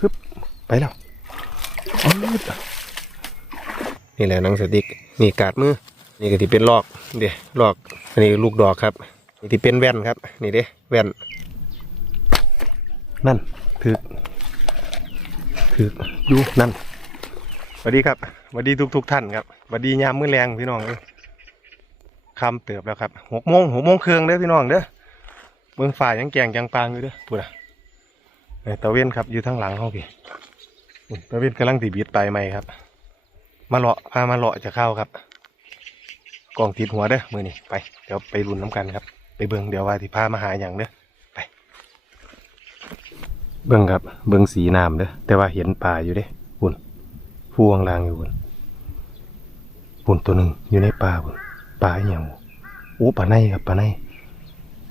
ฮึบไปแล้วอ๊ดนี่แหละนังสติ๊กนี่กาดมือ นี่ก็ที่เป็นลอกเดี๋ยลอก อันนี้ลูกดอกครับ นี่ที่เป็นแว่นครับ นี่เด้แว่น นั่นถือถืออยู่นั่นสวัสดีครับสวัสดีทุกทุกท่านครับสวัสดียามมื้อแรงพี่น้องเอ้ยคำเติบแล้วครับหกโมงหกโมงเครึ่งเด้อพี่น้องเด้อเบื้องฝ่ายยังแกงยังปางอยู่เด้อพูดอะ ตะเวนครับอยู่ทางหลังเขาพี่ตะเวนกำลังตีบีดไปใหมครับ มาเลาะพามาเลาะจะเข้าครับกล่องติดหัวเด้อมือนี่ไปเดี๋ยวไปรุนน้ำกันครับ ไปเบิงเดี๋ยวว่าที่พามาหาอย่างเด้อไป เบิงครับ เบิงสีน้ำเด้อแต่ว่าเห็นปลาอยู่เด้ปุ่นฟูวงลางอยู่ปุ่นปุ่นตัวหนึ่งอยู่ในปลาปุ่นปลาอย่างโอ้ปลาในครับปลาใน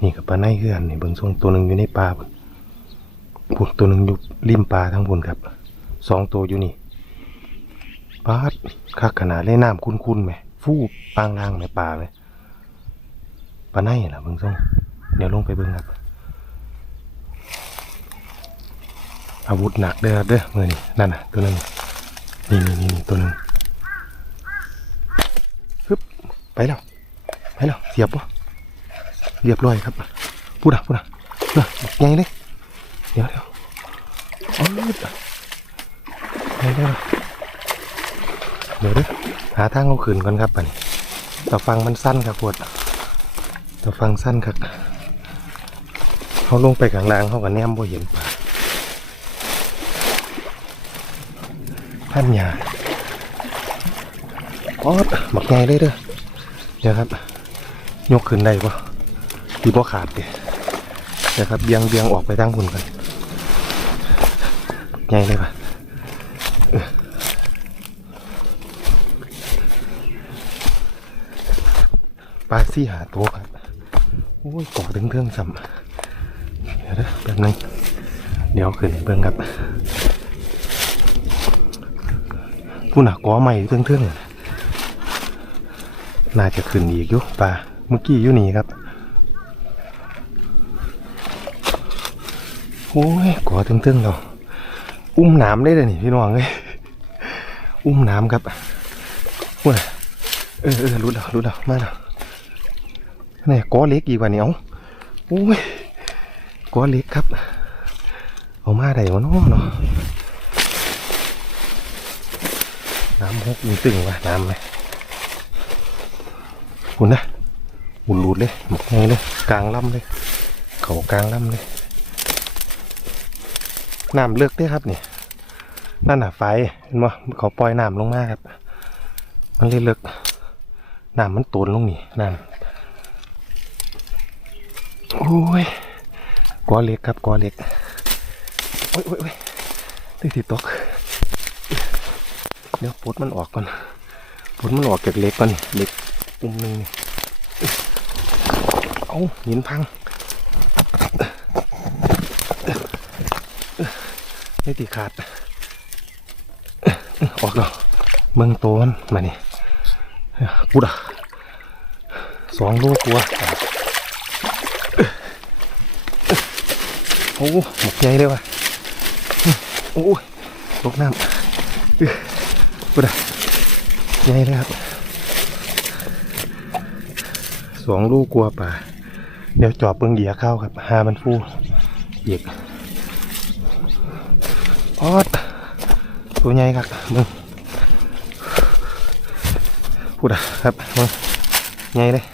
นี่กับปลาในคือนนี่เบิ่งทรงตัวหนึ่งอยู่ในปลาปุ่ นปุ่นตัวหนึ่งอยู่ริมปลาทั้งปุ่นครับสองตัวอยู่นี่ปลาดคักขนาดเล่นน้ำคุ้นๆไหมฟูปางล่างไหมปลาไหมปลาในล่ะเบิ่งทรงเดี๋ยวลงไปเบิ่งครับอาวุธหนักเด้อเด้อมือนี่นั่นน่ะตัวหนึงนี่นี่นี่ตัวหนึงฮึบไปแล้วไปแล้วเสียบปะเรียบร้อยครับพูดอะพูดอะเด้อไงเลย เดี๋ยวเดี๋ยวอ๋อไงได้เดี๋ยวด้อหาทางเอาขืนก่อนครับปันแต่ฟังมันสั้นครับปวดแต่ฟังสั้นครับเขาลงไปข้างล่างเขากับแนมบ่เห็นปลาท่านยาออดหมักไงเลยเด้อเดี๋ยวครับ ยกขึ้นได้ปะที่บ่ขาดเดี๋ย เดี๋ยวครับเบียงเบียงออกไปตั้งหุ่นกันไงเลยปะปลาซี่หาตัวครับโอ้ยเกาะถึงเครื่องซ้ำเดี๋ยวนะแป๊บนึงเดี๋ยวขึ้นเบิ่งครับผู้หนักก้อใหม่เทื่องๆน่าจะขึ้นอีกยู่ปลาเมื่อกี้ยู่นี่ครับ โอ้ยก้อเทื่องๆเราอุ้มน้ำได้เลยนี่พี่น้องเลยอุ้มน้ำครับว้ยเออเออรู้แล้วรู้แล้วมาแล้วนี่ก้อเล็กอีกว่านี่เอาโอ้ยก้อเล็กครับเอามาได้วะเนาะเนาะน้ำหกตึงว่ะน้ำไหมคุณนะบุญรูดเลยหมกไงเลยกลางลำเลย เขากลางลำเลย น้ำเลือกได้ครับนี่นั่นน่ะไฟเห็นไหมเขาปล่อยน้ำลงมาครับ มันเลยเลือกน้ำมันตูนลงนี่น้ำโอ้ยกอเล็กครับกอเล็กโอ้ยโอ้ยโอ้ยติดติดตกเดี๋ยวปลดมันออกก่อนปลดมันออกจากเล็กก่อนเล็กอุ้มหนึ่งเอาหินพัง ไม่ตีขาด ออกแล้วเมืองโตมันมานี่กูดะสองโลกลัวโอ้หมกใหญ่เลยว่ะโอ้ยตกน้ำกูด้ใหญ่เลยครับสองลูกกลัวป่าเดี๋ยวจอบเบิงเหยียเข้าครับหามันฟูเหยียก ออดตัวใหญ่ครับมึงพูดอะครับมึงใหญ่เลย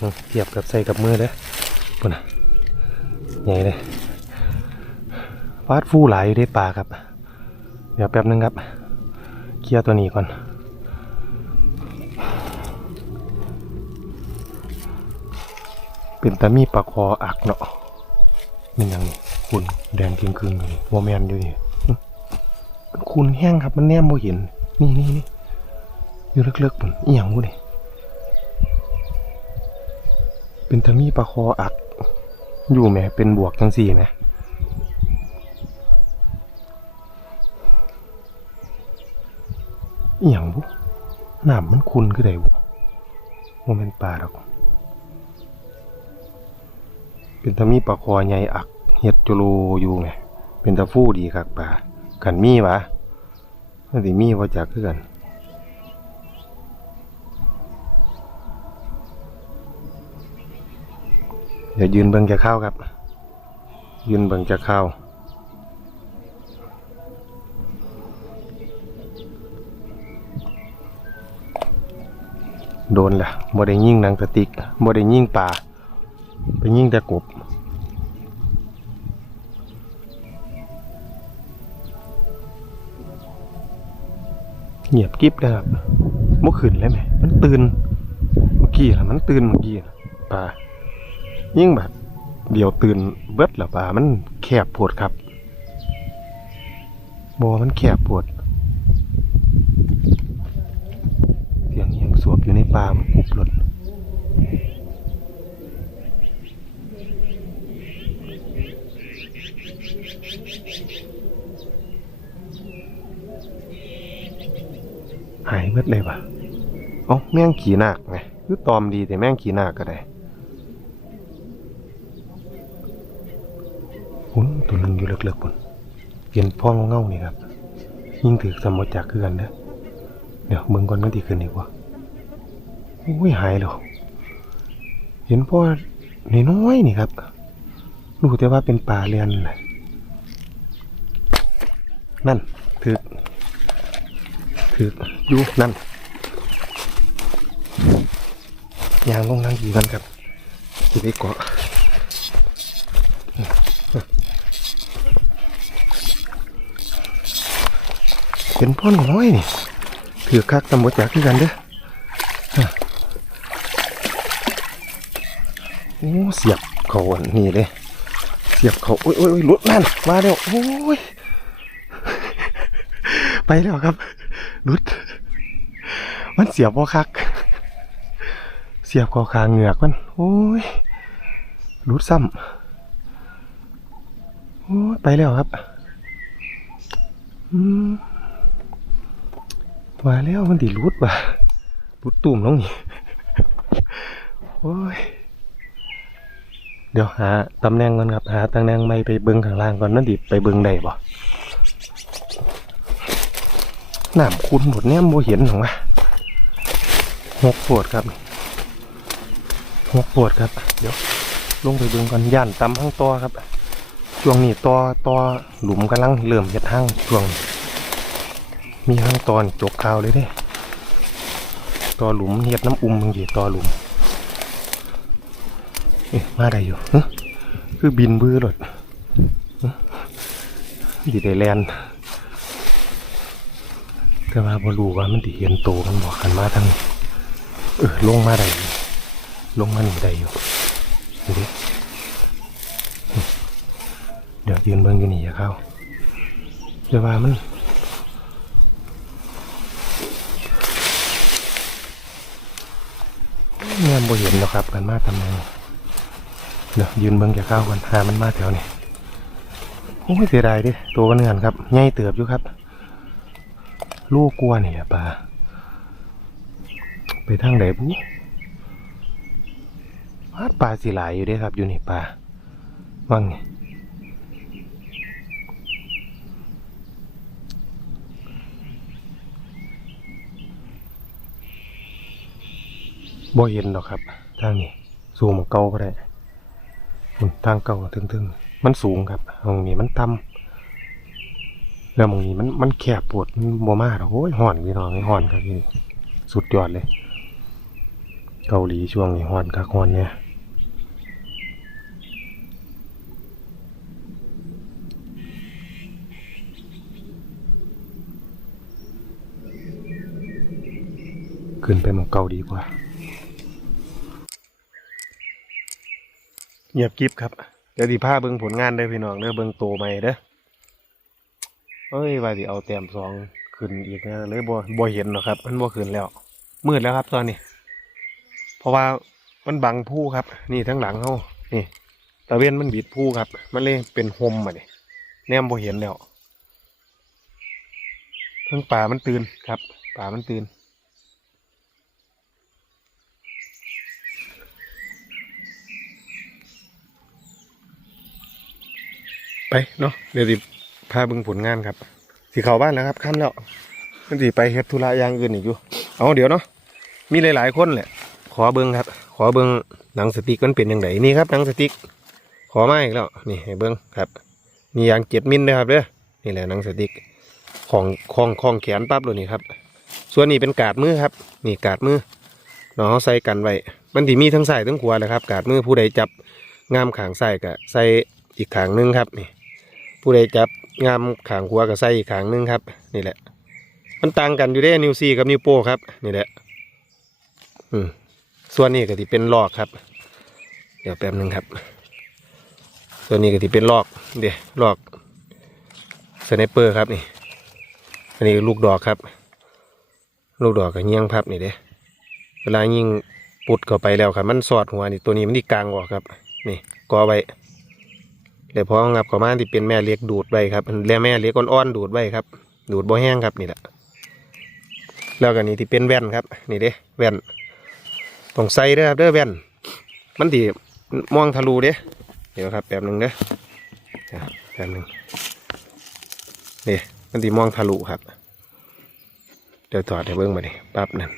มึงเทียบกับใส่กับมือเลยพูดอะใหญ่เลยฟาดฟูหลายอยู่ในป่าครับ เดี๋ยวแป๊บนึงครับเคลียร์ตัวนี้ก่อนเป็นตามีปลาคออักเนาะมันยังนี้ คุณแดงคึงๆอยู่นี่วอแมนอยู่นี่มันคุณแห้งครับมันแนมบ่เห็น นี่นี่นี่อยู่เลิกๆปุ่นอีหยังวูนี่เป็นตามีปลาคออักอยู่แหมเป็นบวกจังสี่แหมอย่างบุน้ำมันคุณคือใดบุโมเมนปลาดอกเป็นตามีปลาคอใหญ่อัก เฮ็ดจุโลอยู่ไงเป็นตะฟูดีคักป่ากันมีวะมันสิมีบ่จักคือกันเดี๋ยวยืนเบิ่งจะเข้าครับ ยืนเบิ่งจะเข้าโดนละบ่ได้ยิงหนังสติ๊กบ่ได้ยิงป่า ไปยิงแต่กบ เงียบกิ๊บเลยครับมื่อคืนเลยไหมมันตื่นเมื่อกี้นะมันตื่นเมื่อกี้นะป่ายิ่งแบบเดี๋ยวตื่นเบิดแล้วป่ามันแคบปวดครับบอมันแคบปวดเสียงเอียงสวบอยู่ในป่ามันกุบหลด หายเบิดเลยว่ะเอ้าแม่งขี่หนาคไงคือตอมดีแต่แม่งขี่หนาคก็ได้หุ่นตัวหนึงอยู่เลือกๆปุ่นเปลี่ยนพ่องเงานี่ครับ ยิ่งถือสมบจากคือกันเด้อเดี๋ยวมึงก่อนมันดีขึ้นอีกวะโอ้ยหายแล้วเห็นพ่อในน้อยนี่ครับรู้แต่ว่าเป็นป่าเรียนนั่นถือ ถืออยู่นั่นยางลงนั่งอยู่กันครับจะไปเกาะเป็นพ่อน้อยนี่ถือคักตำบดจากคือกันเด้อโอ้เสียบเขาอันนี่เลยเสียบเขาโอ้ยโอ้ยรถนั่นมาแล้วโอ้ยไปแล้วครับ รุด มันเสียบพอคัก เสียบคอคางเหงือกมัน โอ้ยรุดซ้ำโอ้ยไปแล้วครับอืมมาแล้วมันดิรุดว่ะรุดตุ่มลงนี่ โอ้ยเดี๋ยวหาตำแหน่งก่อนครับ หาตำแหน่งไม่ไปเบิ้งข้างล่างก่อนนั่นดิไปเบิ้งได้บ่ น้ำคุณหมดเนี่ยโมเห็นหรอวะหกปวดครับหกปวดครับ เดี๋ยวลงไปเบิ้งก่อนย่านตำห้างต่อครับช่วงนี้ต่อต่อหลุมกำลังเริ่มเฮ็ดห้างช่วง มีห้างตอนจกข่าวเลยเด้ต่อหลุมเฮ็ดน้ำอุ่มบางทีต่อหลุมเอ๊ะมาได้อยู่คือบินบื้อรถฮะดีได้แลนด์ แต่ว่าบรู้ว่ามันติเห็นโตมันบอกกันมาทางเออลงมาได้ลงมาหนีได้อยู่ดูดิเดี๋ยวยืนเบิ่งอยู่นี่อย่าเข้าแต่ว่ามันแง่ยบ่เห็นหรอกครับกันมาทำไมเดี๋ยวยืนเบิ่งจะเข้ากันหามันมาแถวนี้โอ้ยเสียดายดิตัวกันเงินครับใหญ่เติบอยู่ครับ ลูกกลัวเนี่ยปลาไปทางไหนบุวาดปลาสีหลายอยู่ด้ครับอยู่นี่ปลาว่างไงบ่เห็นหรอกครับ ทางนี้สูงมาเก่าก็ได้ทางเก่าถึงๆ มันสูงครับตรงนี้มันต่ำ แล้วตรงนี้มันมันแคบปวดมันบ่มาหรอกโอ้ยห่อนพี่น้องไอห่อนครับพี่สุดยอดเลย เกาหลีช่วงนี้ห่อนคักห่อนเนี่ยขึ้นไปหมองเกาดีกว่าเงียบกริบครับเดี๋ยวดีผ้าเบิ่งผลงานเด้อพี่น้องเด้อเบิ่งโตใหม่เด้อ เอ้ยว่าสิเอาแต้มสองขึ้นอีกนะเลยบ่บ่เห็นหรอกครับ มันบ่ขึ้นแล้ว มืดแล้วครับตอนนี้ เพราะว่ามันบังผู้ครับ นี่ทั้งหลังเฮานี่ตะเวนมันบิดผู้ครับ มันเลยเป็นหมอะนี่ยแนมบ่เห็นแล้วเพิ่งป่ามันตื่นครับ ป่ามันตื่นไปเนาะเดี๋ยวสิ พาเบิ่งผลงานครับสิเขาบ้านแล้วครับค่ำแล้วมันสิไปเฮ็ดธุระอย่างอื่นอีกอยู่ เอาเดี๋ยวเนาะมีหลาย ๆ คนแหละ ขอเบิ่งครับ ขอเบิ่งหนังสติ๊กมันเป็นยังไงนี่ครับหนังสติ๊กขอมาอีกแล้วนี่ให้เบิ่งครับมียางเจ็ดมิลด้วยครับเด้อนี่แหละหนังสติ๊กของของของแขนปั๊บเลยนี่ครับ ส่วนนี้เป็นกาดมือครับ นี่กาดมือเนาะเขาใส่กันไว้มันที่มีทั้งใส่ทั้งขวาเลยครับ กาดมือผู้ใดจับงามขางใส่ก็ใส่อีกขางนึงครับนี่ผู้ใดจับ งามขางขวาก็ใส่อีกขางหนึงครับ นี่แหละ มันต่างกันอยู่ได้นิวซีกับนิวโป้ครับ นี่แหละ อืมส่วนนี้ก็ที่เป็นลอกครับ เดี๋ยวแป๊บหนึงครับ ส่วนนี้ก็ที่เป็นลอกเดี๋ยวลอกสไนเปอร์ครับนี่ อันนี้ลูกดอกครับ ลูกดอกกับเงี้ยงพับนี่เด้เวลายิงปุดเข้าไปแล้วครับ มันสอดหัวนี่ตัวนี้มันที่กลางออกครับ นี่กอไว้ เดี๋ยวพอเอางับเข้ามาที่เป็นแม่เล็กดูดไว้ครับแล้วแม่เล็กอ่อนๆดูดไว้ครับ ดูดบ่แห้งครับนี่แหละแล้วก็นี่ที่เป็นแว่นครับ นี่เด้แว่นต้องใส่เด้อครับเด้อแว่น มันที่มองทะลุเด้เดี๋ยวครับแป๊บหนึ่งเด้อแป๊บหนึ่งนี่มันที่มองทะลุครับ เดี๋ยวถอดให้เบิ้งมาดิปั๊บนั่น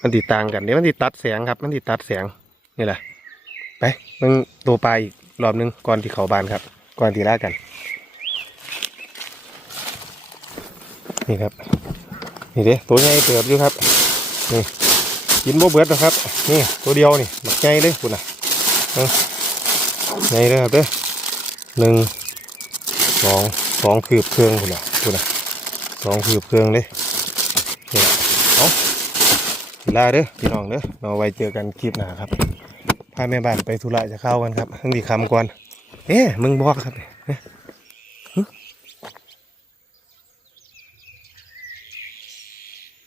มันติดต่างกันเดี๋ยวมันติดตัดแสงครับ มันติดตัดแสงนี่แหละไปเบิ้งตัวปลาอีกรอบหนึงก่อนที่เขาบานครับ ก่อนที่ล่ากัน นี่ครับ นี่เด้ตัวใหญ่เติบอยู่ครับ นี่กินโมเบิร์ดนะครับ นี่ตัวเดียวนี่บักใหญ่เลยคุณน่ะเอ้าใหญ่เลยครับเด้อหนึ่งสองสองคืบเครื่องคุณน่ะคุณน่ะสองคืบเครื่องเลยเนี่ยเอาลาเด้อพี่น้องเด้อเราไว้เจอกันคลิปหน้าครับพาแม่บ้านไปธุระจะเข้ากันครับทั้งดีคำก่อน เอ๊ะมึงบอกครับเนี่ย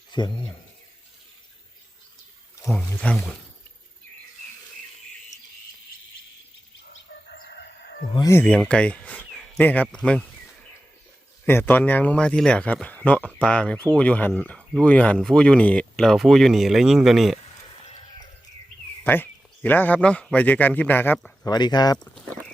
เสียงอย่างห้องอยู่ทางบนโอ้ยเสียงไก่เนี่ยครับมึงเนี่ยตอนยางลงมาที่แรกครับ เนาะปลาฟู่อยู่หันฟู่อยู่หันฟู่อยู่หนี่แล้วฟู่อยู่หนีแล้วยิ่งตัวนี้ ไปอีกแล้วครับเนาะไว้เจอกันคลิปหน้าครับ สวัสดีครับ